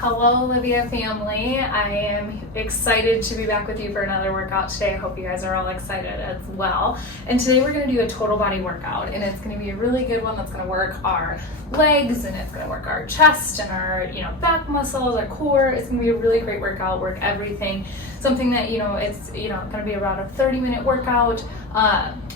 Hello Olivia family, I am excited to be back with you for another workout today. I hope you guys are all excited as well. And today we're going to do a total body workout, and it's going to be a really good one that's going to work our legs, and it's going to work our chest and our back muscles, our core. It's going to be a really great workout, work everything. Something that it's going to be around a 30-minute workout.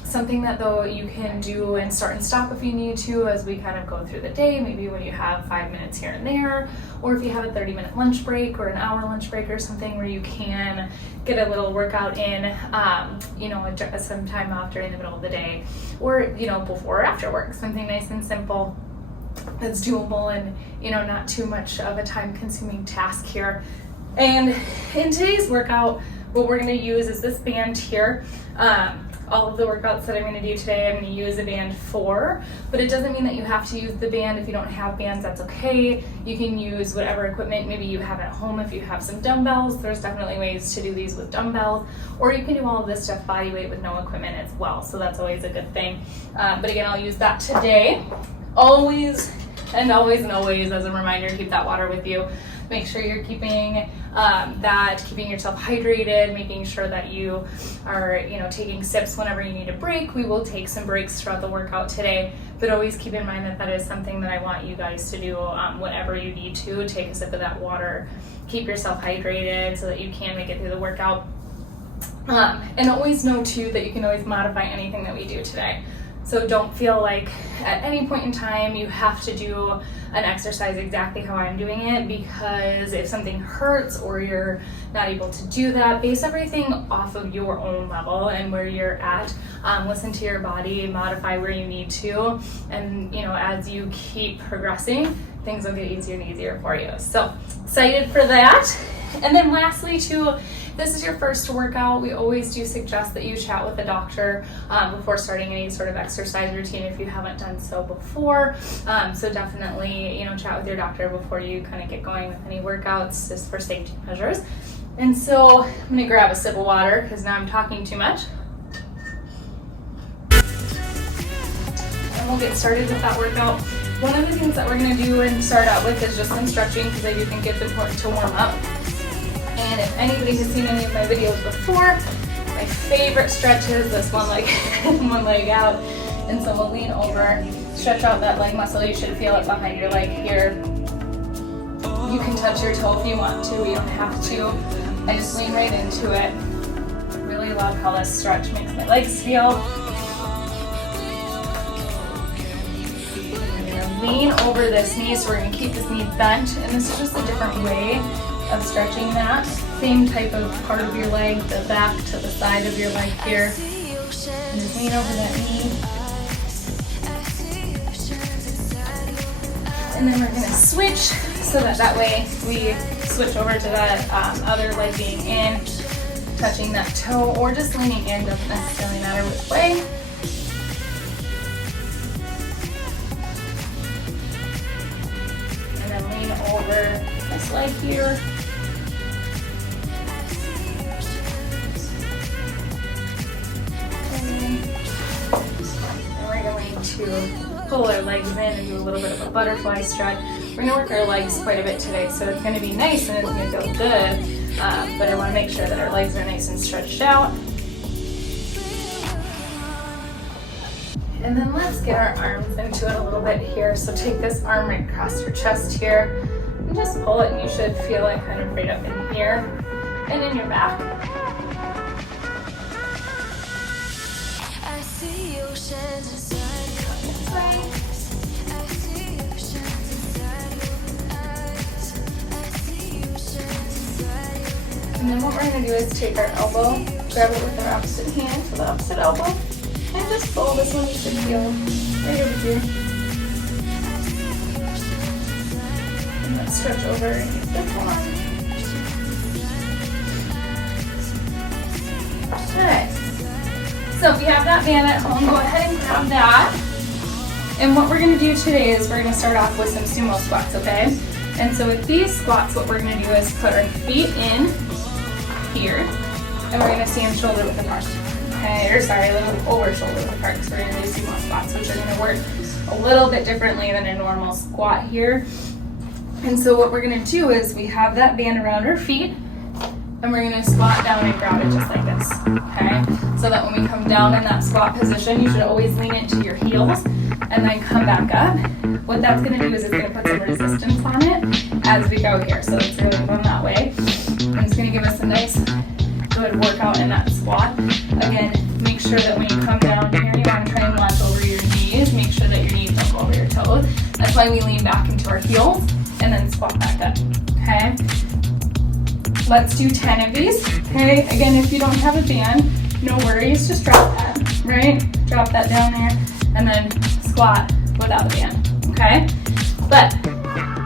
Something that though you can do and start and stop if you need to as we kind of go through the day, maybe when you have 5 minutes here and there, or if you have a 30-minute lunch break or an hour lunch break or something where you can get a little workout in, some time off during the middle of the day, or before or after work. Something nice and simple that's doable and not too much of a time-consuming task here. And in today's workout, what we're going to use is this band here. All of the workouts that I'm going to do today, I'm going to use a band for, but it doesn't mean that you have to use the band. If you don't have bands, that's okay. You can use whatever equipment maybe you have at home. If you have some dumbbells, there's definitely ways to do these with dumbbells, or you can do all of this stuff body weight with no equipment as well, so that's always a good thing. But again, I'll use that today. Always and always and always, as a reminder, keep that water with you. Make sure you're keeping keeping yourself hydrated, making sure that you are, taking sips whenever you need a break. We will take some breaks throughout the workout today, but always keep in mind that that is something that I want you guys to do whenever you need to. Take a sip of that water, keep yourself hydrated so that you can make it through the workout. And always know too that you can always modify anything that we do today. So don't feel like at any point in time you have to do an exercise exactly how I'm doing it, because if something hurts or you're not able to do that, base everything off of your own level and where you're at. Listen to your body, modify where you need to, and as you keep progressing, things will get easier and easier for you. So excited for that. And then lastly too, this is your first workout, we always do suggest that you chat with a doctor before starting any sort of exercise routine if you haven't done so before. So definitely, chat with your doctor before you kind of get going with any workouts, just for safety measures. And so I'm gonna grab a sip of water because now I'm talking too much. And we'll get started with that workout. One of the things that we're gonna do and start out with is just some stretching, because I do think it's important to warm up. And if anybody has seen any of my videos before, my favorite stretch is this one leg, one leg out. And so we'll lean over, stretch out that leg muscle. You should feel it behind your leg here. You can touch your toe if you want to, you don't have to. I just lean right into it. Really love how this stretch makes my legs feel. We're gonna lean over this knee, so we're gonna keep this knee bent, and this is just a different way of stretching that. Same type of part of your leg, the back to the side of your leg here. And just lean over that knee. And then we're going to switch so that way we switch over to that other leg being in, touching that toe, or just leaning in, doesn't necessarily matter which way. And then lean over this leg here. To pull our legs in and do a little bit of a butterfly stretch. We're going to work our legs quite a bit today, so it's going to be nice and it's going to feel good, but I want to make sure that our legs are nice and stretched out. And then let's get our arms into it a little bit here. So take this arm right across your chest here and just pull it, and you should feel it kind of right up in here and in your back. And then what we're going to do is take our elbow, grab it with our opposite hand to the opposite elbow, and just pull. This one you should feel right over here. And let's stretch over and use this one. Okay. So if you have that band at home, go ahead and grab that. And what we're going to do today is we're going to start off with some sumo squats, okay? And so with these squats, what we're going to do is put our feet in here, and we're going to stand shoulder width apart. Okay, or sorry, a little over shoulder width apart, because we're going to do sumo squats, which are going to work a little bit differently than a normal squat here. And so what we're gonna do is we have that band around our feet, and we're gonna squat down and grab it just like this, okay? So that when we come down in that squat position, you should always lean into your heels and then come back up. What that's gonna do is it's gonna put some resistance on it as we go here. So it's really going that way. And it's gonna give us a nice, good workout in that squat. Again, make sure that when you come down here, you wanna try and latch over your knees. Make sure that your knees don't go over your toes. That's why we lean back into our heels and then squat back up, okay? Let's do 10 of these, okay? Again, if you don't have a band, no worries, just drop that, right? Drop that down there, and then squat without a band, okay? But,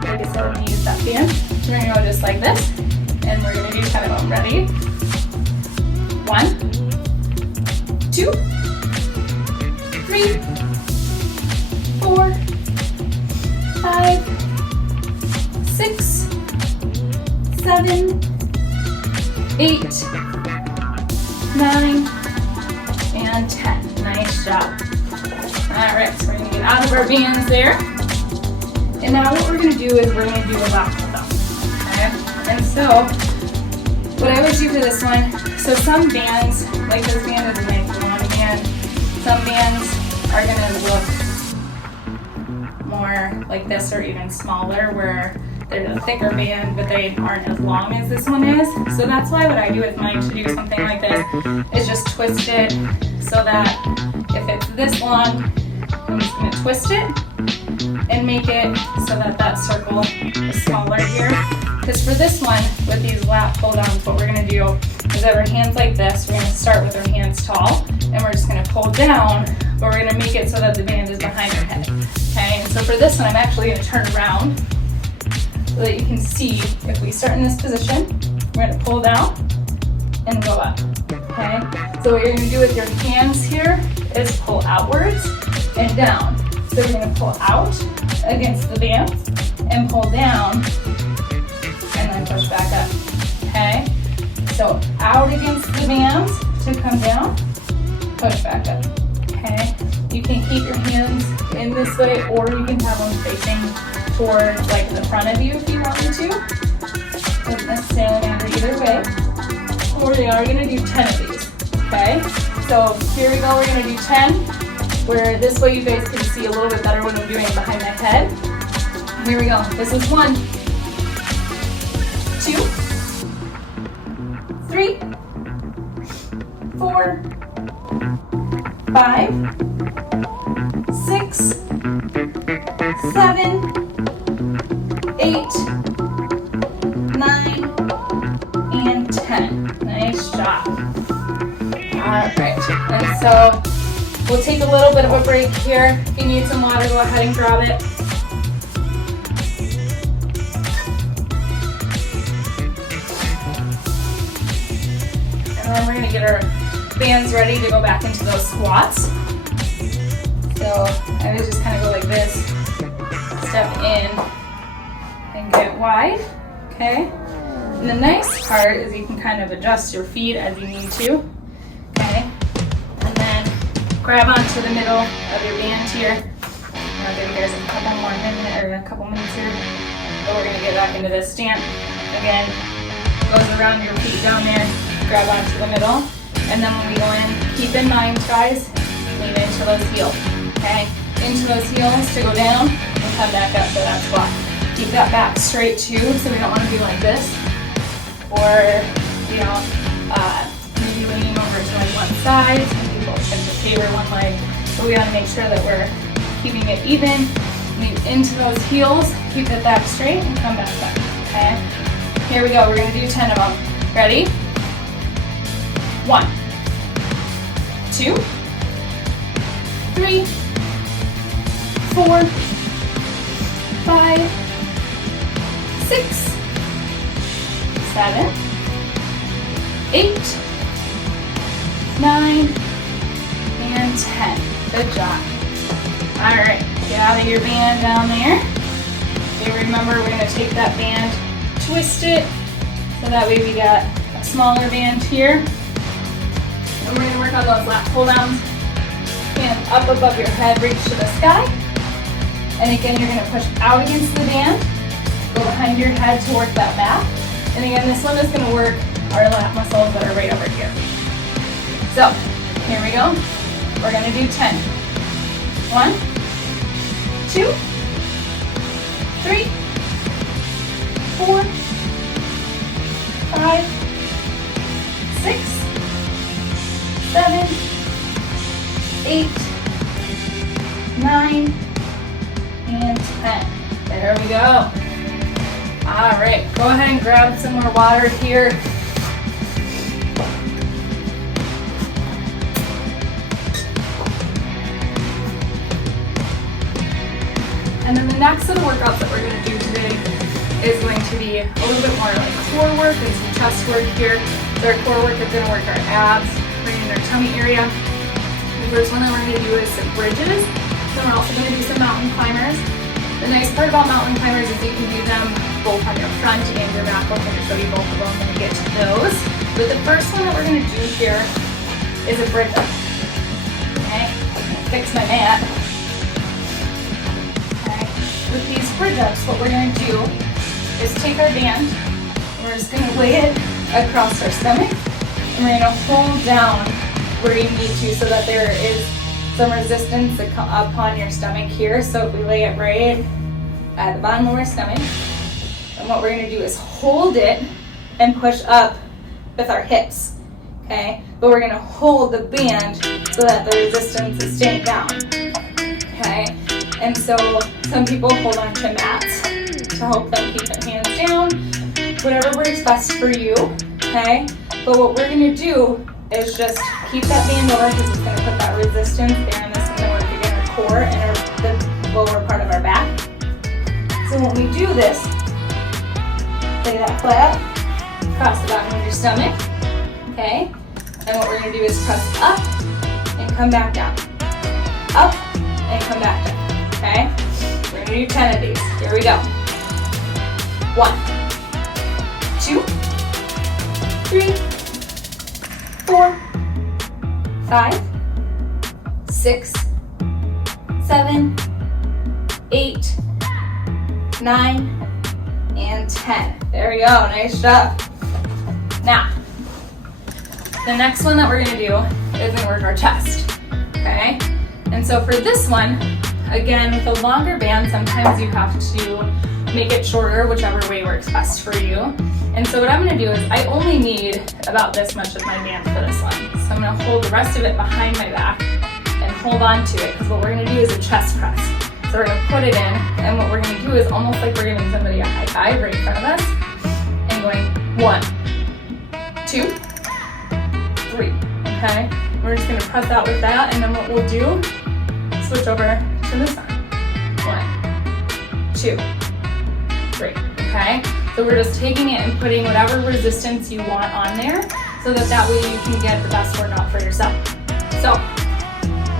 like I said, I'm gonna use that band. So we're gonna go just like this, and we're gonna do 10 of them. Ready? 1, 2, 3, 4, 5, 6, 7, 8, 9, and 10. Nice job. All right, so we're gonna get out of our bands there. And now what we're gonna do is we're gonna do a lap with them, okay? And so, what I always do for this one, so some bands, like this band is a nice long band, some bands are gonna look more like this or even smaller, where they're a thicker band, but they aren't as long as this one is. So that's why what I do with mine to do something like this is just twist it so that if it's this long, I'm just gonna twist it and make it so that that circle is smaller here. Because for this one, with these lat pull downs, what we're gonna do is have our hands like this. We're gonna start with our hands tall, and we're just gonna pull down, but we're gonna make it so that the band is behind our head, okay? And so for this one, I'm actually gonna turn around so that you can see if we start in this position, we're gonna pull down and go up, okay? So what you're gonna do with your hands here is pull outwards and down. So you're gonna pull out against the bands and pull down and then push back up, okay? So out against the bands to come down, push back up, okay? You can keep your hands in this way, or you can have them facing toward like the front of you if you want me to. Doesn't necessarily matter either way. We are gonna do 10 of these, okay? So here we go, we're gonna do 10, where this way you guys can see a little bit better what I'm doing behind my head. Here we go, this is 1, 2, 3, 4, 5, 6, 7, 8, 9, and 10. Nice job. Alright, and so we'll take a little bit of a break here. If you need some water, go ahead and grab it. And then we're going to get our bands ready to go back into those squats. So I would just kind of go like this, step in, and get wide, okay? And the nice part is you can kind of adjust your feet as you need to, okay? And then grab onto the middle of your band here. I'll give you guys a couple more minutes, or a couple minutes here. But we're gonna get back into this stance. Again, goes around your feet down there, grab onto the middle. And then when we go in, keep in mind, guys, lean into those heels, okay? Into those heels to go down and come back up to that squat. Keep that back straight too, so we don't want to be like this. Or, you know, maybe leaning over to like one side. Some people tend to favor one leg. So we gotta make sure that we're keeping it even. Lean into those heels, keep it back straight, and come back up, okay? Here we go, we're gonna do 10 of them. Ready? 1, 2, 3, 4, 5, 6, 7, 8, 9, and 10. Good job. All right, get out of your band down there. Okay, remember, we're going to take that band, twist it, so that way we got a smaller band here. And we're going to work on those lat pull downs. And up above your head, reach to the sky. And again, you're going to push out against the band, go behind your head to work that back. And again, this one is gonna work our lat muscles that are right over here. So, here we go. We're gonna do 10. 1, 2, 3, 4, 5, 6, 7, 8, 9, and 10. There we go. All right, go ahead and grab some more water here. And then the next set of workouts that we're going to do today is going to be a little bit more like core work and some chest work here. So our core work is going to work our abs, right in our tummy area. The first one that we're going to do is some bridges. Then we're also going to do some mountain climbers. The nice part about mountain climbers is you can do them both on your front and your back. We're going to show you both of them when we get to those. But the first one that we're going to do here is a bridge up. Okay, fix my mat. With these bridge ups, what we're going to do is take our band, and we're just going to lay it across our stomach, and we're going to hold down where you need to so that there is some resistance upon your stomach here. So if we lay it right at the bottom of our stomach, and what we're going to do is hold it and push up with our hips, okay? But we're going to hold the band so that the resistance is staying down, okay? And so some people hold on to mats to help them keep their hands down, whatever works best for you, okay? But what we're gonna do is just keep that band over because it's gonna put that resistance there, and this is gonna work again our core and the lower part of our back. So when we do this, lay that flat, cross the bottom of your stomach, okay? And what we're gonna do is press up and come back down, up and come back down. Okay, we're gonna do 10 of these. Here we go. 1, 2, 3, 4, 5, 6, 7, 8, 9, and 10. There we go. Nice job. Now, the next one that we're gonna do is gonna work our chest. Okay, and so for this one, again, with a longer band, sometimes you have to make it shorter, whichever way works best for you. And so what I'm gonna do is I only need about this much of my band for this one. So I'm gonna hold the rest of it behind my back and hold on to it, because what we're gonna do is a chest press. So we're gonna put it in, and what we're gonna do is almost like we're giving somebody a high five right in front of us, and going 1, 2, 3, okay? We're just gonna press out with that, and then what we'll do, switch over to this arm. 1, 2, 3, okay? So we're just taking it and putting whatever resistance you want on there so that way you can get the best workout for yourself. So,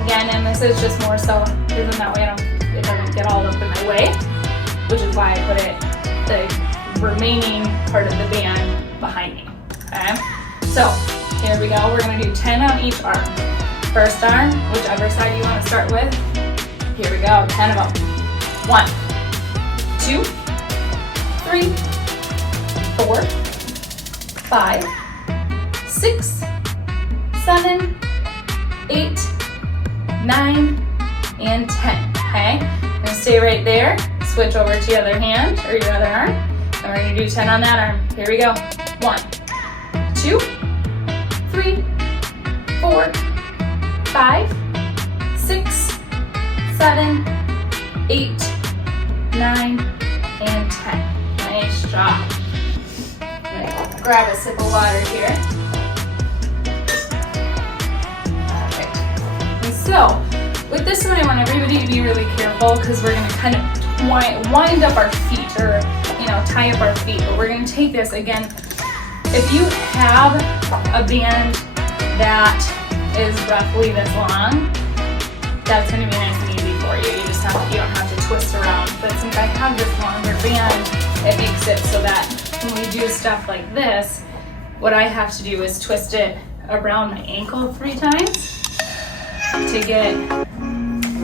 again, and this is just more so, because that way it doesn't get all up in my way, which is why I put it, the remaining part of the band behind me, okay? So, here we go, we're gonna do 10 on each arm. First arm, whichever side you wanna start with. Here we go, 10 of them. 1, 2, 3, 4, 5, 6, 7, 8, 9, and 10, okay? I'm gonna stay right there, switch over to your other hand, or your other arm, and we're gonna do 10 on that arm. Here we go. 1, 2, 3, 4, 5, 6, 7, 8, 9, and 10. Nice job. I'm gonna grab a sip of water here. Perfect. And so, with this one, I want everybody to be really careful because we're gonna kind of wind up our feet, or tie up our feet. But we're gonna take this again. If you have a band that is roughly this long, that's gonna be nice and easy for you. You don't have to twist around. But since I have this longer band, it makes it so that when we do stuff like this, what I have to do is twist it around my ankle 3 times to get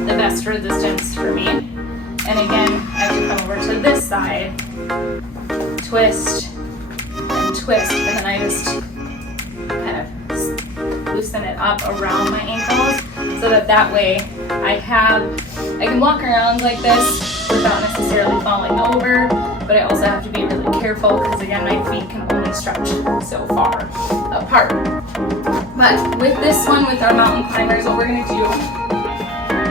the best resistance for me. And again, I have to come over to this side twist, and twist, and then I just kind of loosen it up around my ankles so that way I can walk around like this without necessarily falling over, but I also have to be really careful because again my feet can only stretch so far apart. But with this one, with our mountain climbers, what we're going to do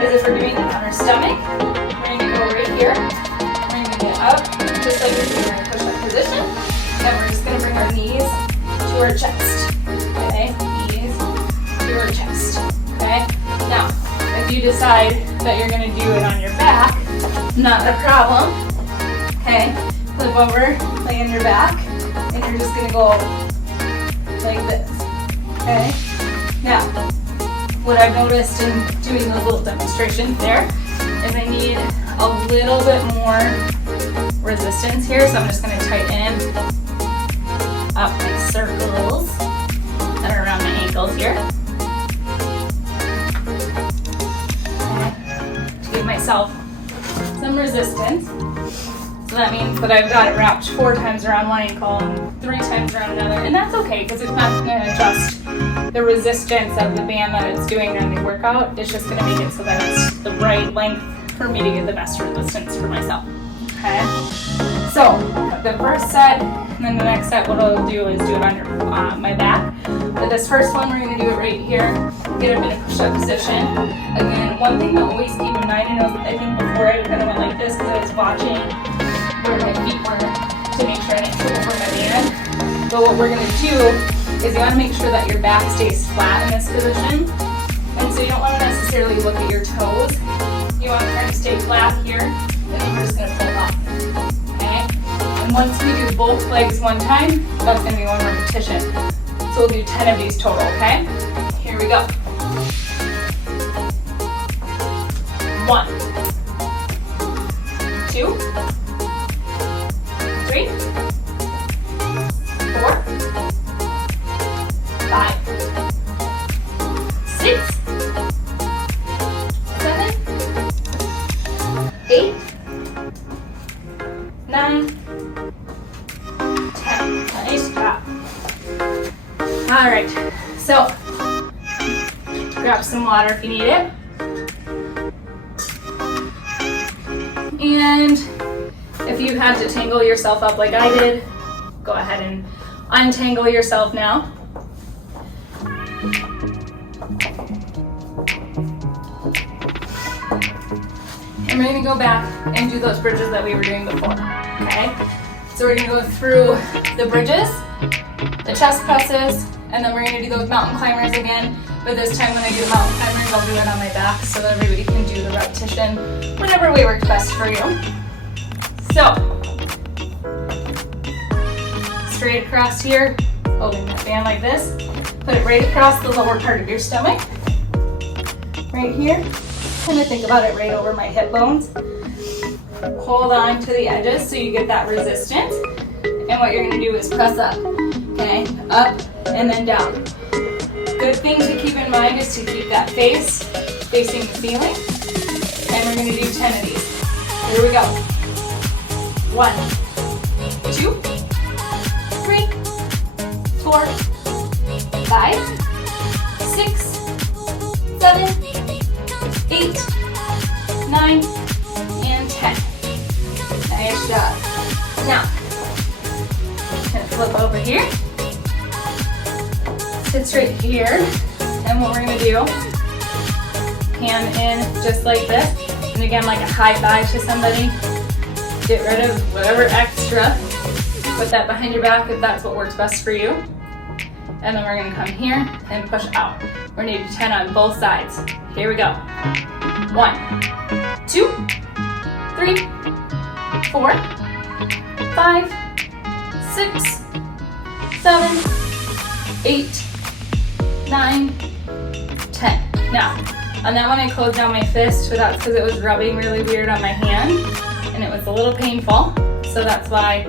is if we're doing it on our stomach, we're going to go right here, we're going to get up just like we're doing our push-up position, and we're just going to bring our knees to our chest, okay, knees to our chest, okay. Now, if you decide that you're going to do it on your back, not a problem, okay, flip over, lay on your back, and you're just going to go like this, okay. Now, what I've noticed in doing those little demonstrations there is I need a little bit more resistance here, so I'm just going to tighten up my circles that are around my ankles here. To give myself some resistance. So that means that I've got it wrapped 4 times around one ankle and 3 times around another, and that's okay because it's not going to adjust the resistance of the band that it's doing during the workout. It's just going to make it so that it's the right length for me to get the best resistance for myself. Okay, so the first set, and then the next set, what I'll do is do it on my back. But this first one, we're going to do it right here. Get up in a push-up position. Again, one thing to always keep in mind, I think before I kind of went like this because I was watching where my feet were to make sure I didn't trip over my band. But what we're going to do is you want to make sure that your back stays flat in this position. And so you don't want to necessarily look at your toes. You want to try to stay flat here, and then we're just going to pull up. Okay? And once we do both legs one time, that's going to be 1 repetition. So we'll do 10 of these total, okay? Here we go. 1, 2, 3, 4, 5, 6, 7, 8, 9, 10. Nice job. All right, so grab some water if you need it. And if you had to tangle yourself up like I did, go ahead and untangle yourself now. And we're going to go back and do those bridges that we were doing before, okay? So we're going to go through the bridges, the chest presses, and then we're going to do those mountain climbers again. But this time when I do the mountain climbers, I'll do it on my back so that everybody can do the repetition whatever way works best for you. So, straight across here, holding that band like this. Put it right across the lower part of your stomach. Right here. Kind of think about it right over my hip bones. Hold on to the edges so you get that resistance. And what you're going to do is press up. Okay, up and then down. Good thing to keep in mind is to keep that face facing the ceiling. And we're going to do 10 of these. Here we go. 1, 2, 3, 4, 5, 6, 7, 8, 9, and 10. Nice job. Now, gonna flip over here. Sit straight here. And what we're gonna do, hand in just like this. And again, like a high five to somebody. Get rid of whatever extra. Put that behind your back if that's what works best for you. And then we're gonna come here and push out. We're gonna do 10 on both sides. Here we go. 1, 2, 3, 4, 5, 6, 7, 8, 9, 10. Now, on that one I closed down my fist, but that's because it was rubbing really weird on my hand and it was a little painful. So that's why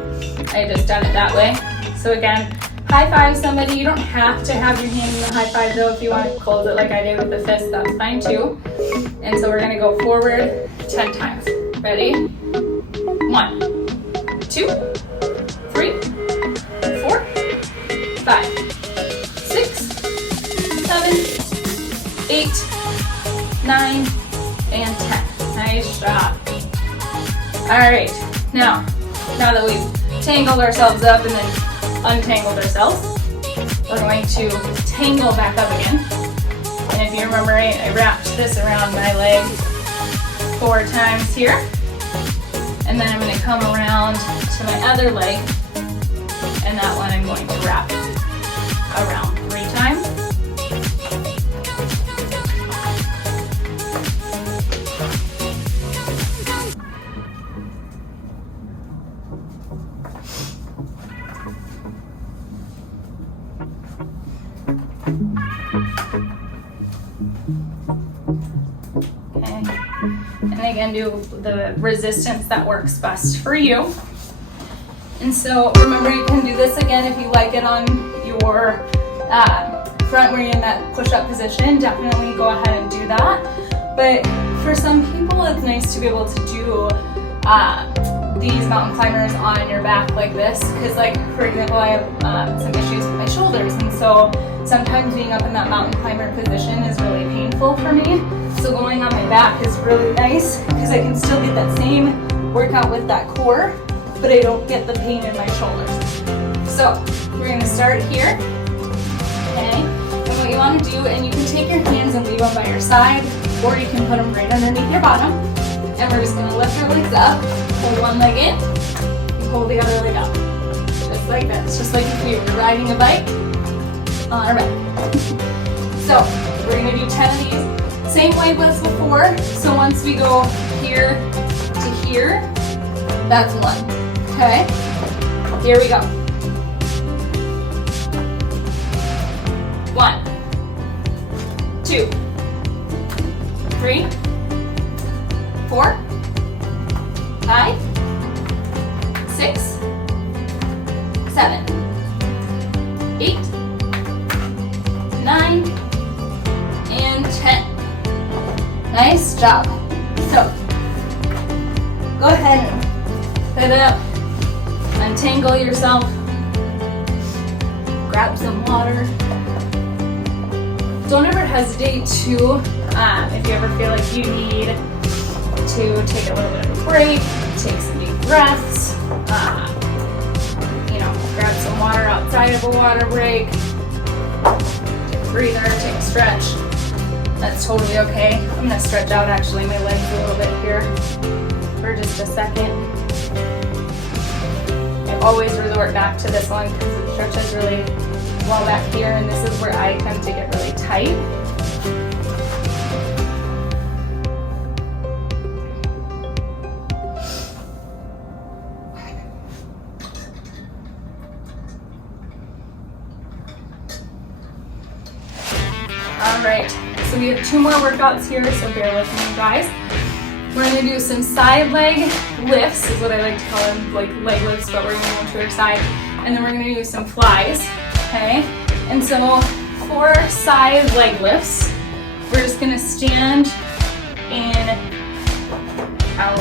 I just done it that way. So again, high five somebody. You don't have to have your hand in the high five though. If you want to close it like I did with the fist, that's fine too. And so we're gonna go forward 10 times. Ready? 1, 2, 2, 3, 4, 5, 6, 7, 8, 9, and 10. Nice job. All right, now that we've tangled ourselves up and then untangled ourselves, we're going to tangle back up again. And if you remember, I wrapped this around my leg 4 times here. And then I'm going to come around to my other leg, and that one I'm going to wrap around 3 times. And again, do the resistance that works best for you. And so remember, you can do this again if you like it on your front where you're in that push-up position. Definitely go ahead and do that. But for some people, it's nice to be able to do these mountain climbers on your back like this, because like, for example, I have some issues with my shoulders, and so sometimes being up in that mountain climber position is really painful for me. So going on my back is really nice because I can still get that same workout with that core, but I don't get the pain in my shoulders. So we're going to start here, okay? And what you want to do, and you can take your hands and leave them by your side, or you can put them right underneath your bottom. And we're just going to lift our legs up, hold one leg in, and hold the other leg up. Just like this, just like if you were riding a bike on a bike. So we're going to do 10 of these. Same way as before, so once we go here to here, that's 1, okay? Here we go. 1, 2, 3, 4, 5, 6, 7, 8, 9, and 10. Nice job. So, go ahead and put it up, untangle yourself, grab some water. Don't ever hesitate to, if you ever feel like you need to take a little bit of a break, take some deep breaths, grab some water outside of a water break, take a breather, take a stretch. That's totally okay. I'm going to stretch out actually my legs a little bit here for just a second. I always resort back to this one because it stretches really well back here, and this is where I tend to get really tight. All right. So we have 2 more workouts here, so bear with me, guys. We're going to do some side leg lifts, is what I like to call them, like leg lifts, but we're going to go to our side. And then we're going to do some flies, okay? And so for side leg lifts, we're just going to stand in our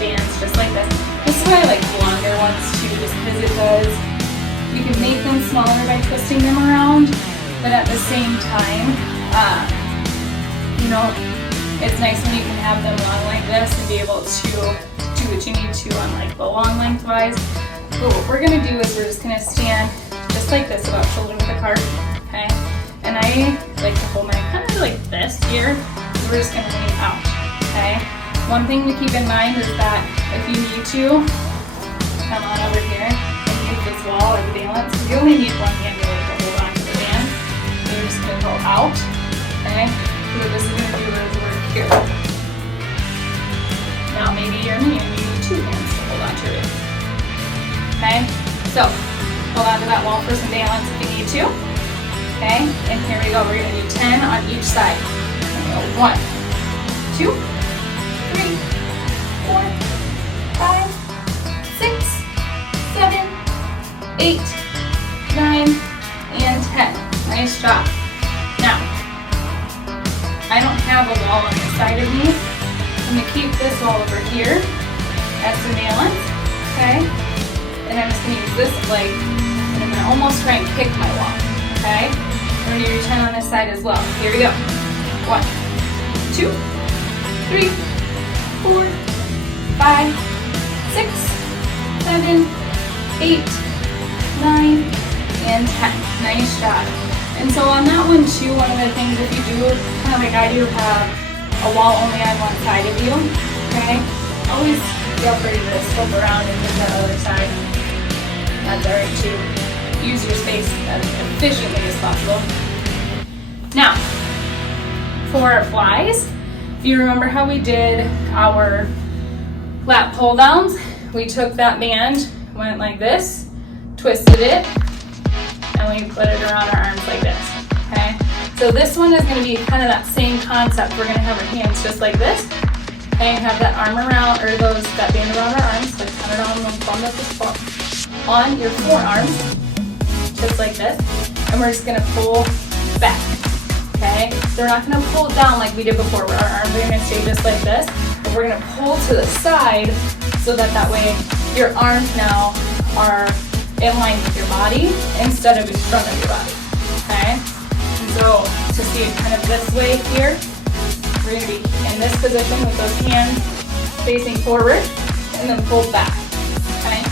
bands just like this. This is why I like longer ones too, just because it does, you can make them smaller by twisting them around, but at the same time, it's nice when you can have them long like this and be able to do what you need to on like the long lengthwise. But what we're gonna do is we're just gonna stand just like this, about shoulder width apart, okay? And I like to hold my kind of like this here, so we're just gonna lean out, okay? One thing to keep in mind is that if you need to, come on over here and use this wall as balance. You only need one hand really to hold on to the band. So you're just gonna go out, okay? So what this is gonna do is work here. Now maybe you're me and you need 2 hands to hold on to it. Okay? So hold on to that wall for some balance if you need to. Okay? And here we go. We're gonna do 10 on each side. 1, 2, 3, 4, 5, 6, 7, 8, 9, and 10. Nice job. Now, I don't have a wall on the side of me. I'm going to keep this wall over here as the balance, okay? and I'm just gonna use this leg, and I'm gonna almost try and kick my wall, okay? I'm gonna do 10 on this side as well. Here we go. 1, 2, 3, 4, 5, 6, 7, 8, 9, and 10. Nice job. And so on that one too, one of the things, if you do, kind of like I do, have a wall only on one side of you, okay? Always feel free to flip around and move the other side. That's alright too. Use your space as efficiently as possible. Now, for our flies, if you remember how we did our lat pull downs, we took that band, went like this, twisted it, and we put it around our arms like this, okay? So this one is going to be kind of that same concept. We're going to have our hands just like this, okay? Have that arm around, or that band around our arms, like kind of on the bum of the foot, on your forearms, just like this, and we're just going to pull back, okay? They're not going to pull down like we did before, where our arms are going to stay just like this, but we're going to pull to the side so that way your arms now are in line with your body instead of in front of your body, okay? And so to see it kind of this way here, we're gonna be in this position with those hands facing forward and then pull back, okay?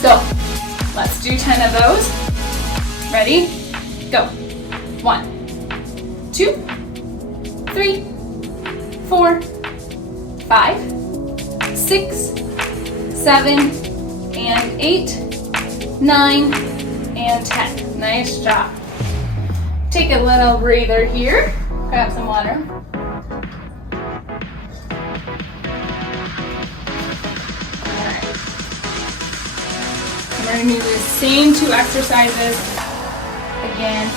So let's do 10 of those. Ready? Go. 1, 2, 3, 4, 5, 6, 7, and 8, 9, and 10. Nice job. Take a little breather here. Grab some water. Alright. We're going to do the same 2 exercises again.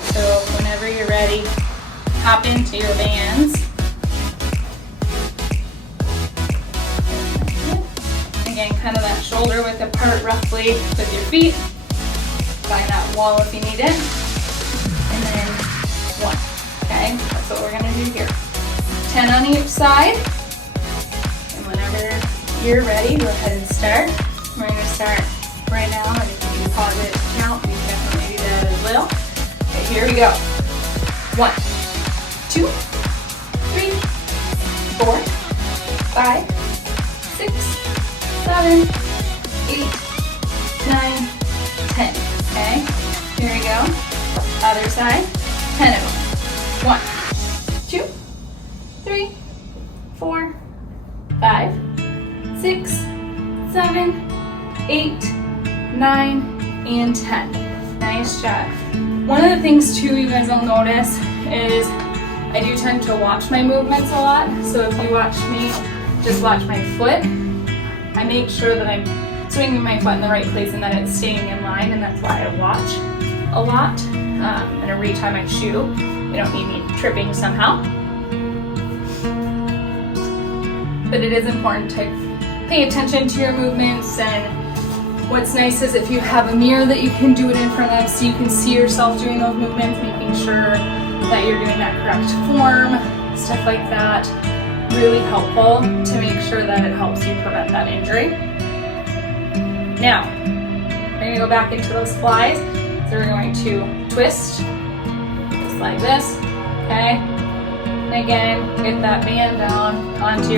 So whenever you're ready, hop into your bands. Again, kind of that shoulder width apart roughly with your feet. Find that wall if you need it. And then 1. Okay, that's what we're going to do here. 10 on each side. And whenever you're ready, go ahead and start. We're going to start right now, and if you can pause it count, you can definitely do that as well. Okay, here we go. 1, 2, 3, 4, 5, 6, 7, 8, 9, 10. Okay, here we go. Other side, 10 of them. 1, 2, 3, 4, 5, 6, 7, 8, 9, and 10. Nice job. One of the things too you guys will notice is I do tend to watch my movements a lot. So if you watch me, just watch my foot. I make sure that I'm swinging my foot in the right place and that it's staying in line, and that's why I watch a lot. And every time I shoe, you don't need me tripping somehow. But it is important to pay attention to your movements, and what's nice is if you have a mirror that you can do it in front of so you can see yourself doing those movements, making sure that you're doing that correct form, stuff like that. Really helpful to make sure that it helps you prevent that injury. Now, we're going to go back into those flies. So we're going to twist, just like this, okay? And again, get that band down onto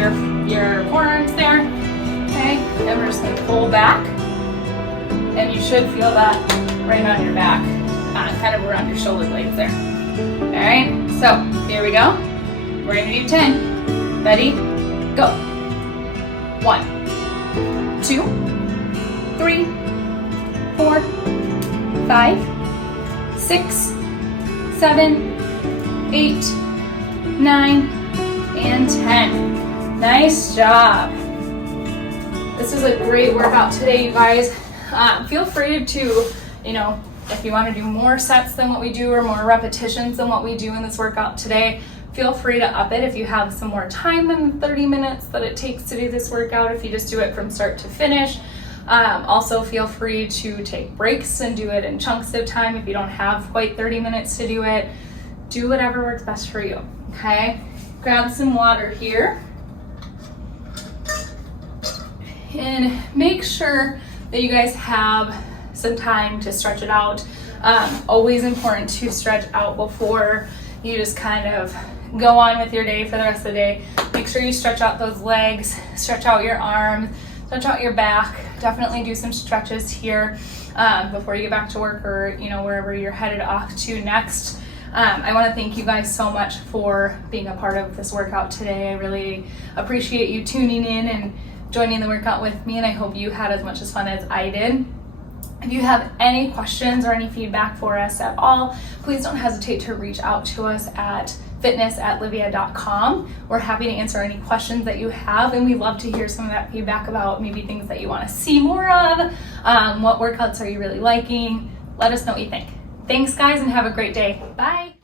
your forearms there, okay? And we're just going to pull back, and you should feel that right on your back, kind of around your shoulder blades there. All right, so here we go. We're going to do 10. Ready? Go. 1, 2, 3, 4, 5, 6, 7, 8, 9, and 10. Nice job. This is a great workout today, you guys. Feel free to, if you want to do more sets than what we do or more repetitions than what we do in this workout today, feel free to up it if you have some more time than the 30 minutes that it takes to do this workout, if you just do it from start to finish. Also feel free to take breaks and do it in chunks of time if you don't have quite 30 minutes to do it. Do whatever works best for you, okay? Grab some water here. And make sure that you guys have some time to stretch it out. Always important to stretch out before you just kind of go on with your day for the rest of the day. Make sure you stretch out those legs, stretch out your arms, stretch out your back. Definitely do some stretches here before you get back to work, or wherever you're headed off to next. I want to thank you guys so much for being a part of this workout today. I really appreciate you tuning in and joining the workout with me, and I hope you had as much as fun as I did. If you have any questions or any feedback for us at all, please don't hesitate to reach out to us at fitness@livia.com. We're happy to answer any questions that you have, and we love to hear some of that feedback about maybe things that you want to see more of. What workouts are you really liking? Let us know what you think. Thanks, guys, and have a great day. Bye.